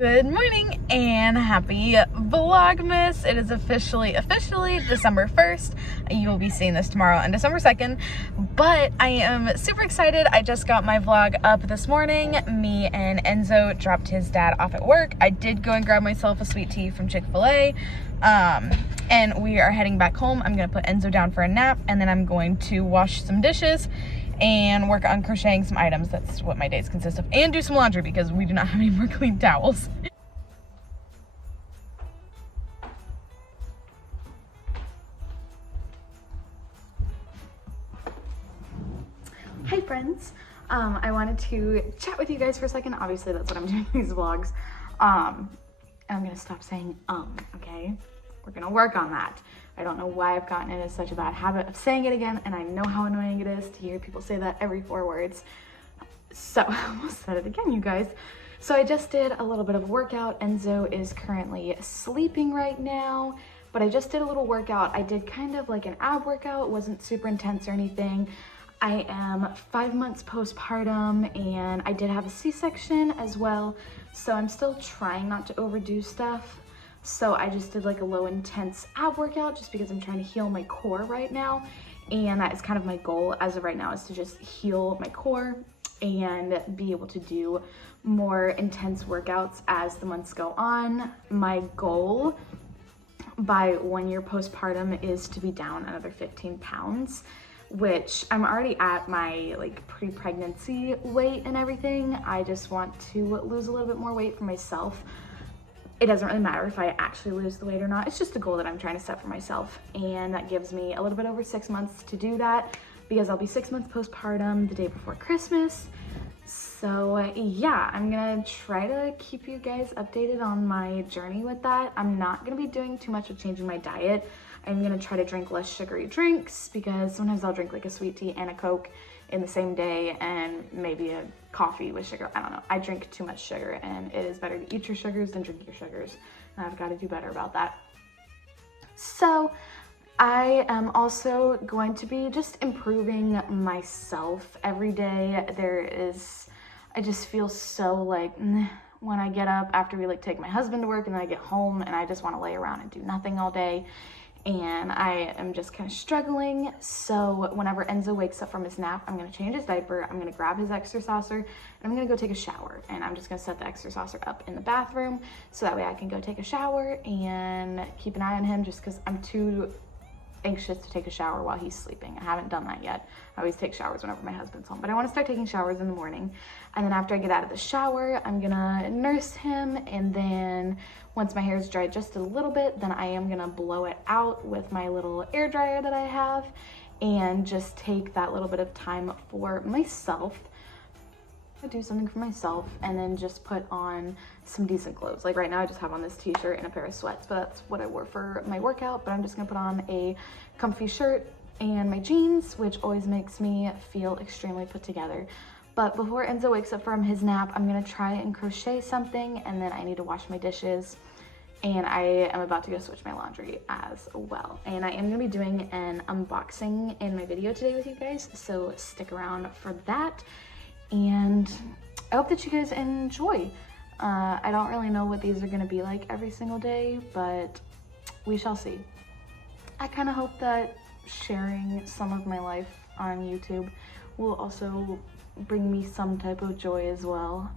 Good morning and happy Vlogmas. It is officially December 1st. You will be seeing this tomorrow on December 2nd, but I am super excited. I just got my vlog up this morning. Me and Enzo dropped his dad off at work. I did go and grab myself a sweet tea from Chick-fil-A, and we are heading back home. I'm gonna put Enzo down for a nap, and then I'm going to wash some dishes and work on crocheting some items. That's what my days consist of, and do some laundry because we do not have any more clean towels. Hi friends, I wanted to chat with you guys for a second. Obviously that's what I'm doing in these vlogs, and I'm gonna stop saying okay? We're gonna work on that. I don't know why I've gotten into such a bad habit of saying it again, and I know how annoying it is to hear people say that every 4 words. So I almost said it again, you guys. So I just did a little bit of a workout. Enzo is currently sleeping right now, but I just did a little workout. I did kind of like an ab workout. It wasn't super intense or anything. I am 5 months postpartum, and I did have a C-section as well, so I'm still trying not to overdo stuff. So I just did like a low intense ab workout just because I'm trying to heal my core right now, and that is kind of my goal as of right now, is to just heal my core and be able to do more intense workouts as the months go on. My goal by 1 year postpartum is to be down another 15 pounds, which I'm already at my like pre-pregnancy weight and everything. I just want to lose a little bit more weight for myself. It doesn't really matter if I actually lose the weight or not. It's just a goal that I'm trying to set for myself. And that gives me a little bit over 6 months to do that, because I'll be 6 months postpartum the day before Christmas. So yeah, I'm gonna try to keep you guys updated on my journey with that. I'm not gonna be doing too much of changing my diet. I'm gonna try to drink less sugary drinks, because sometimes I'll drink like a sweet tea and a Coke in the same day, and maybe a coffee with sugar. I don't know. I drink too much sugar, and it is better to eat your sugars than drink your sugars. And I've got to do better about that. So I am also going to be just improving myself every day. I just feel so like when I get up after we like take my husband to work, and then I get home and I just want to lay around and do nothing all day. And I am just kind of struggling. So whenever Enzo wakes up from his nap, I'm gonna change his diaper, I'm gonna grab his extra saucer, and I'm gonna go take a shower. And I'm just gonna set the extra saucer up in the bathroom, so that way I can go take a shower and keep an eye on him, just because I'm too anxious to take a shower while he's sleeping. I haven't done that yet. I always take showers whenever my husband's home, but I want to start taking showers in the morning. And then after I get out of the shower, I'm gonna nurse him, and then once my hair is dried just a little bit, then I am gonna blow it out with my little air dryer that I have, and just take that little bit of time for myself, do something for myself, and then just put on some decent clothes. Like right now I just have on this t-shirt and a pair of sweats, but that's what I wore for my workout. But I'm just gonna put on a comfy shirt and my jeans, which always makes me feel extremely put together. But before Enzo wakes up from his nap, I'm gonna try and crochet something, and then I need to wash my dishes, and I am about to go switch my laundry as well. And I am gonna be doing an unboxing in my video today with you guys, so stick around for that. And I hope that you guys enjoy. I don't really know what these are gonna be like every single day, but we shall see. I kind of hope that sharing some of my life on YouTube will also bring me some type of joy as well.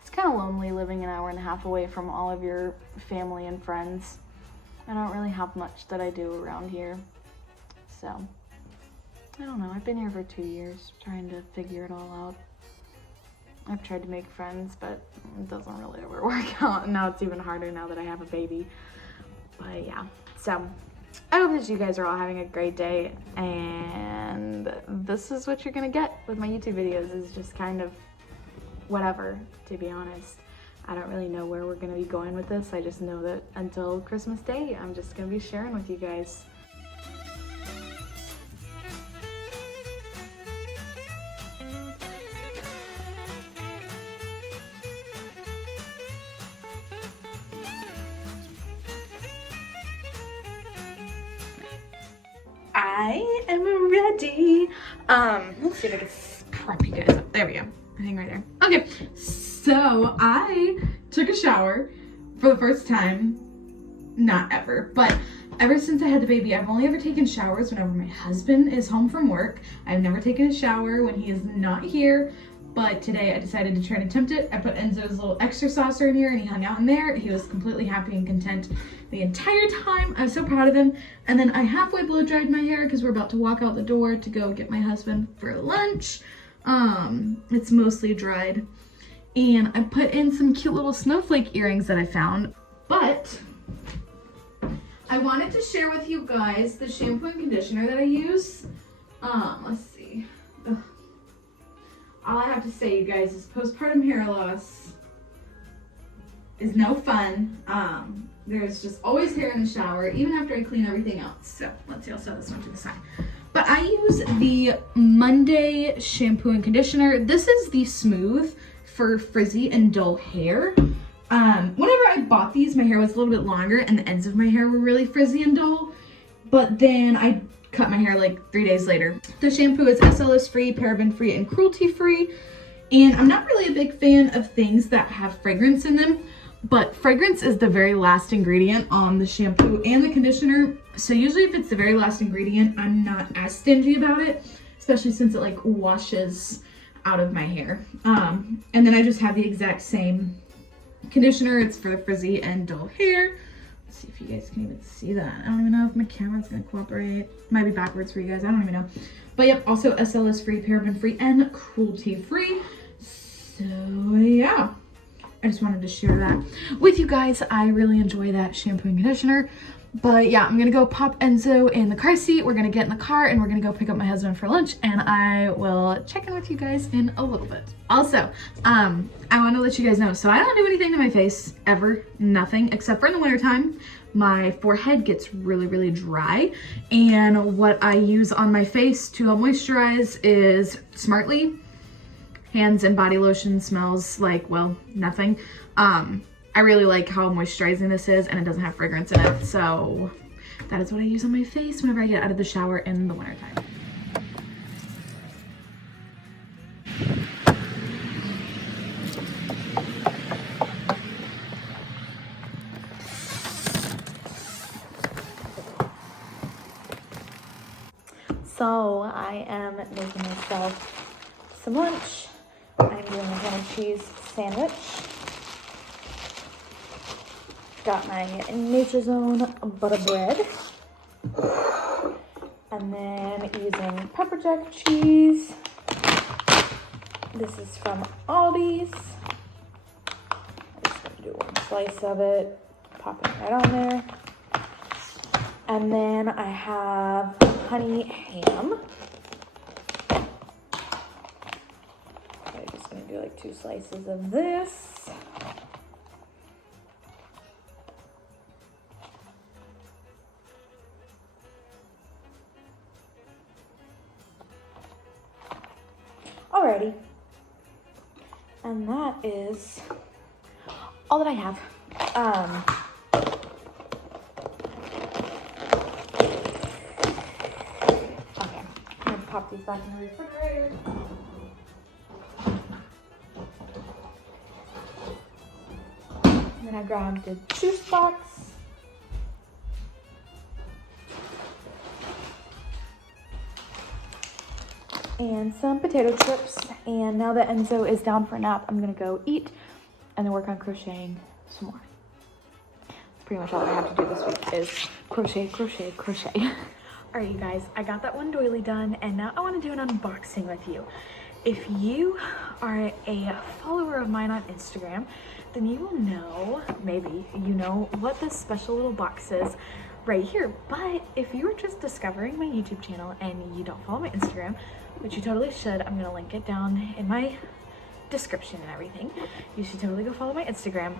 It's kind of lonely living an hour and a half away from all of your family and friends. I don't really have much that I do around here, so I don't know. I've been here for 2 years trying to figure it all out. I've tried to make friends, but it doesn't really ever work out. And now it's even harder now that I have a baby. But yeah, so I hope that you guys are all having a great day. And this is what you're gonna get with my YouTube videos, is just kind of whatever, to be honest. I don't really know where we're gonna be going with this. I just know that until Christmas Day, I'm just gonna be sharing with you guys. I am ready. Let's see if I can prop you guys up. There we go. I think right there. Okay, so I took a shower for the first time, not ever, but ever since I had the baby, I've only ever taken showers whenever my husband is home from work. I've never taken a shower when he is not here, but today I decided to try and attempt it. I put Enzo's little extra saucer in here and he hung out in there. He was completely happy and content the entire time. I'm so proud of him. And then I halfway blow dried my hair because we're about to walk out the door to go get my husband for lunch. It's mostly dried. And I put in some cute little snowflake earrings that I found, but I wanted to share with you guys the shampoo and conditioner that I use. Let's see. Ugh. All I have to say, you guys, is postpartum hair loss is no fun. There's just always hair in the shower, even after I clean everything else. So let's see, I'll set this one to the side. But I use the Monday shampoo and conditioner. This is the Smooth for frizzy and dull hair. Whenever I bought these, my hair was a little bit longer and the ends of my hair were really frizzy and dull. But then I cut my hair like 3 days later. The shampoo is SLS free, paraben free, and cruelty free. And I'm not really a big fan of things that have fragrance in them, but fragrance is the very last ingredient on the shampoo and the conditioner. So usually if it's the very last ingredient, I'm not as stingy about it, especially since it like washes out of my hair. And then I just have the exact same conditioner. It's for the frizzy and dull hair. Let's see if you guys can even see that. I don't even know if my camera's gonna cooperate. Might be backwards for you guys, I don't even know. But yep, also SLS free, paraben free, and cruelty free. So yeah, I just wanted to share that with you guys. I really enjoy that shampoo and conditioner. But yeah, I'm gonna go pop Enzo in the car seat. We're gonna get in the car and we're gonna go pick up my husband for lunch, and I will check in with you guys in a little bit. Also, I wanna let you guys know, so I don't do anything to my face ever, nothing, except for in the wintertime. My forehead gets really, really dry, and what I use on my face to help moisturize is Smartly hands and body lotion. Smells like, well, nothing. I really like how moisturizing this is, and it doesn't have fragrance in it, so that is what I use on my face whenever I get out of the shower in the wintertime. So I am making myself some lunch. I'm doing a ham and cheese sandwich. Got my Nature's Own butter bread. And then using pepper jack cheese. This is from Aldi's. I'm just gonna do one slice of it. Pop it right on there. And then I have honey ham. I'm just gonna do like 2 slices of this. Alrighty, and that is all that I have. Okay, I'm gonna pop these back in the refrigerator. And then I grabbed a juice box. And some potato chips. And now that Enzo is down for a nap, I'm gonna go eat and then work on crocheting some more. That's pretty much all I have to do this week is crochet, crochet, crochet. All right, you guys, I got that one doily done, and now I wanna do an unboxing with you. If you are a follower of mine on Instagram, then you will know, maybe you know what this special little box is right here. But if you are just discovering my YouTube channel and you don't follow my Instagram, which you totally should, I'm gonna link it down in my description and everything. You should totally go follow my Instagram.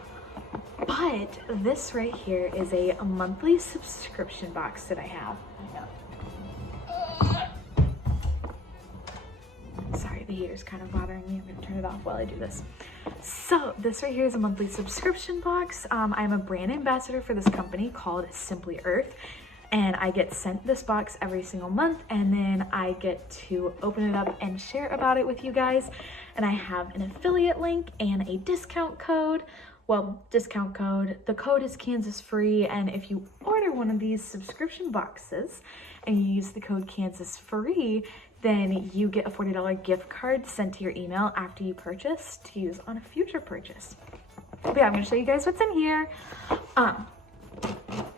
But this right here is a monthly subscription box that I have. Sorry, the heater's kind of bothering me. I'm gonna turn it off while I do this. So this right here is a monthly subscription box. I'm a brand ambassador for this company called Simply Earth, and I get sent this box every single month, and then I get to open it up and share about it with you guys. And I have an affiliate link and a discount code well, discount code. The code is Kansas Free, and if you order one of these subscription boxes and you use the code Kansas Free, then you get a $40 gift card sent to your email after you purchase to use on a future purchase. But yeah, I'm gonna show you guys what's in here.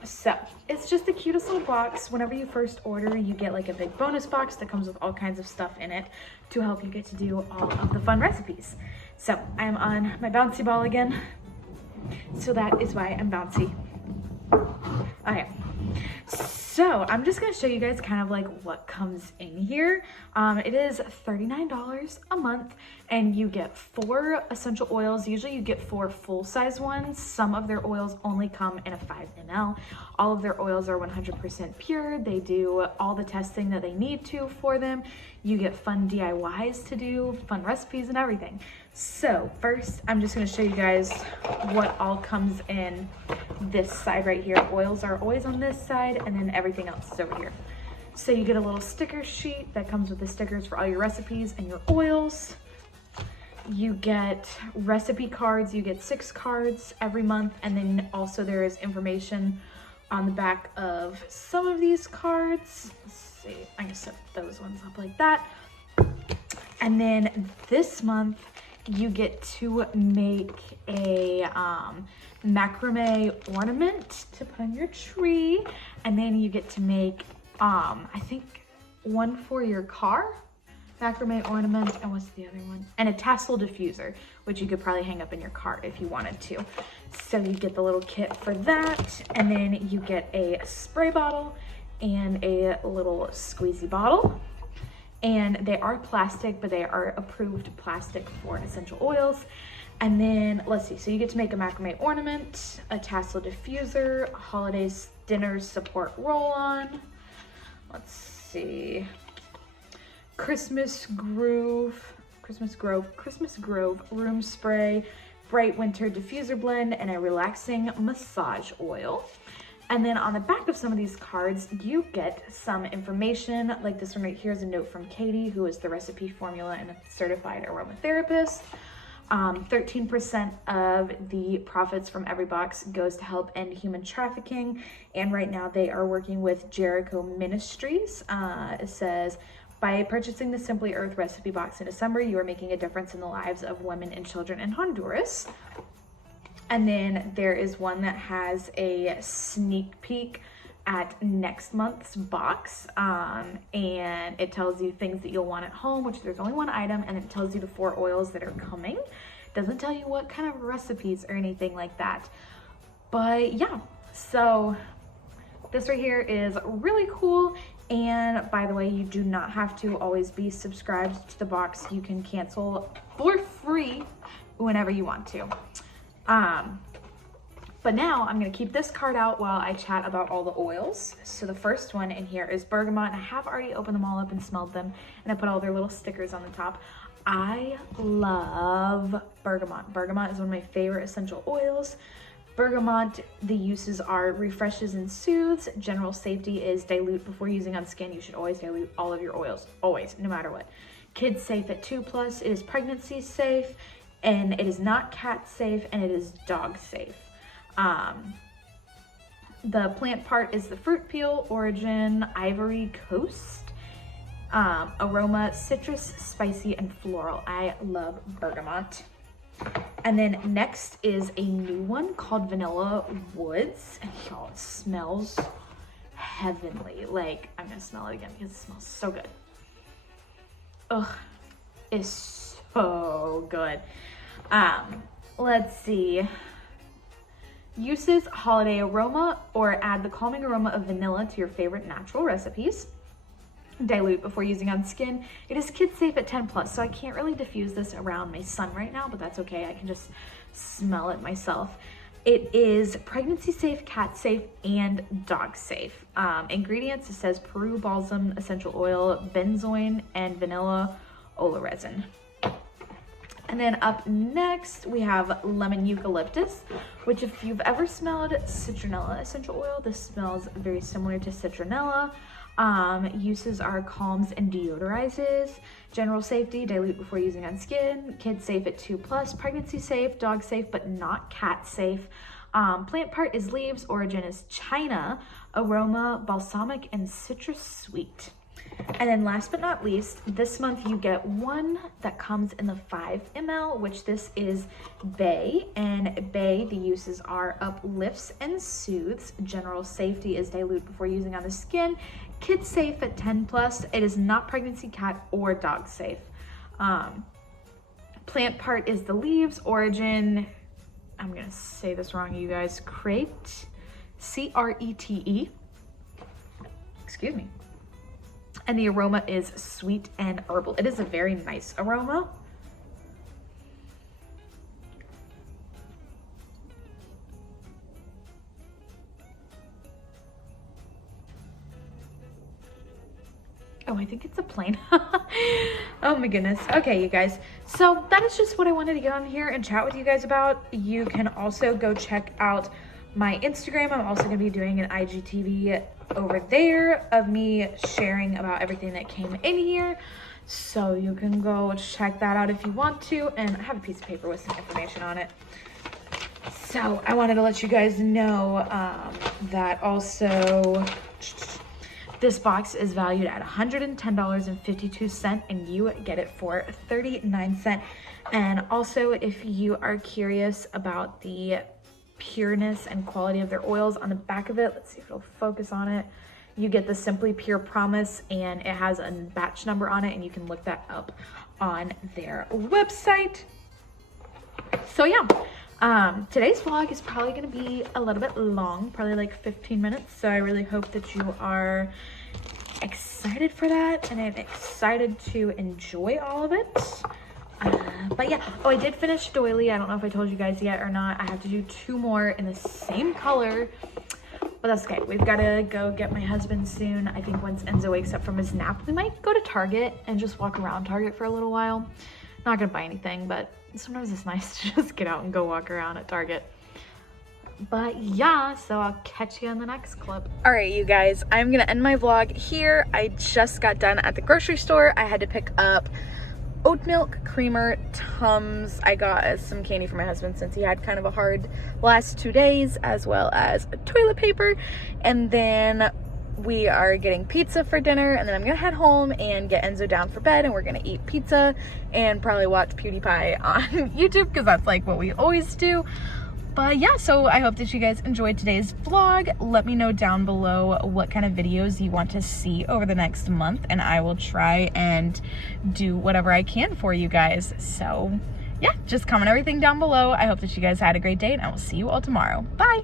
So it's just the cutest little box. Whenever you first order, you get like a big bonus box that comes with all kinds of stuff in it to help you get to do all of the fun recipes. So I'm on my bouncy ball again. So that is why I'm bouncy. Okay. So I'm just gonna show you guys kind of like what comes in here. It is $39 a month, and you get 4 essential oils. Usually you get 4 full-size ones. Some of their oils only come in a 5 ml. All of their oils are 100% pure. They do all the testing that they need to for them. You get fun DIYs to do, fun recipes and everything. So first, I'm just gonna show you guys what all comes in this side right here. Oils are always on this side, and then everything else is over here. So you get a little sticker sheet that comes with the stickers for all your recipes and your oils. You get recipe cards. You get 6 cards every month, and then also there is information on the back of some of these cards. Let's see, I'm gonna set those ones up like that. And then this month, you get to make a macrame ornament to put on your tree, and then you get to make I think one for your car, macrame ornament, and what's the other one? And a tassel diffuser, which you could probably hang up in your car if you wanted to. So you get the little kit for that, and then you get a spray bottle and a little squeezy bottle. And they are plastic, but they are approved plastic for essential oils. And then, let's see, so you get to make a macrame ornament, a tassel diffuser, a holidays dinner support roll-on. Let's see, Christmas Grove room spray, bright winter diffuser blend, and a relaxing massage oil. And then on the back of some of these cards, you get some information, like this one right here is a note from Katie, who is the recipe formula and a certified aromatherapist. 13% of the profits from every box goes to help end human trafficking. And right now they are working with Jericho Ministries. It says, by purchasing the Simply Earth recipe box in December, you are making a difference in the lives of women and children in Honduras. And then there is one that has a sneak peek at next month's box, and it tells you things that you'll want at home, which there's only one item, and it tells you the 4 oils that are coming. Doesn't tell you what kind of recipes or anything like that. But yeah, so this right here is really cool. And by the way, you do not have to always be subscribed to the box. You can cancel for free whenever you want to. But now I'm gonna keep this card out while I chat about all the oils. So the first one in here is bergamot. I have already opened them all up and smelled them, and I put all their little stickers on the top. I love bergamot. Bergamot is one of my favorite essential oils. Bergamot, the uses are refreshes and soothes. General safety is dilute before using on skin. You should always dilute all of your oils, always, no matter what. Kids safe at 2+. It is pregnancy safe, and it is not cat safe, and it is dog safe. The plant part is the fruit peel, origin, Ivory Coast. Aroma, citrus, spicy, and floral. I love bergamot. And then next is a new one called Vanilla Woods. And y'all, it smells heavenly. Like, I'm gonna smell it again because it smells so good. Ugh, it's so good. Let's see. Uses holiday aroma, or add the calming aroma of vanilla to your favorite natural recipes. Dilute before using on skin. It is kid safe at 10+, so I can't really diffuse this around my son right now, but that's okay. I can just smell it myself. It is pregnancy safe, cat safe, and dog safe. Ingredients, it says Peru balsam essential oil, benzoin, and vanilla oleoresin. And then up next, we have lemon eucalyptus, which if you've ever smelled citronella essential oil, this smells very similar to citronella. Uses are calms and deodorizes. General safety, dilute before using on skin. Kids safe at 2+. Pregnancy safe, dog safe, but not cat safe. Plant part is leaves. Origin is China. Aroma, balsamic, and citrus sweet. And then last but not least, this month you get one that comes in the 5 ml, which this is Bay. And Bay, the uses are uplifts and soothes. General safety is dilute before using on the skin. Kids safe at 10+. It is not pregnancy, cat, or dog safe. Plant part is the leaves. Origin, I'm gonna say this wrong, you guys, crete, C-R-E-T-E, excuse me. And the aroma is sweet and herbal. It is a very nice aroma. Oh, I think it's a plain. Oh my goodness. Okay, you guys. So that is just what I wanted to get on here and chat with you guys about. You can also go check out my Instagram. I'm also going to be doing an IGTV over there of me sharing about everything that came in here. So you can go check that out if you want to. And I have a piece of paper with some information on it. So I wanted to let you guys know that also this box is valued at $110.52 and you get it for 39¢. And also, if you are curious about the pureness and quality of their oils, on the back of it, let's see if it'll focus on it, you get the Simply Pure Promise, and it has a batch number on it, and you can look that up on their website. So yeah, today's vlog is probably going to be a little bit long, probably like 15 minutes. So I really hope that you are excited for that, and I'm excited to enjoy all of it. But yeah, oh, I did finish doily. I don't know if I told you guys yet or not. I have to do 2 more in the same color, but that's okay. We've got to go get my husband soon. I think once Enzo wakes up from his nap, we might go to Target and just walk around Target for a little while. Not gonna buy anything, but sometimes it's nice to just get out and go walk around at Target. But yeah, so I'll catch you in the next clip. All right, you guys, I'm gonna end my vlog here. I just got done at the grocery store. I had to pick up oat milk, creamer, Tums. I got some candy for my husband since he had kind of a hard last 2 days, as well as toilet paper. And then we are getting pizza for dinner, and then I'm gonna head home and get Enzo down for bed, and we're gonna eat pizza and probably watch PewDiePie on YouTube, because that's like what we always do. But yeah, so I hope that you guys enjoyed today's vlog. Let me know down below what kind of videos you want to see over the next month, and I will try and do whatever I can for you guys. So yeah, just comment everything down below. I hope that you guys had a great day, and I will see you all tomorrow. Bye.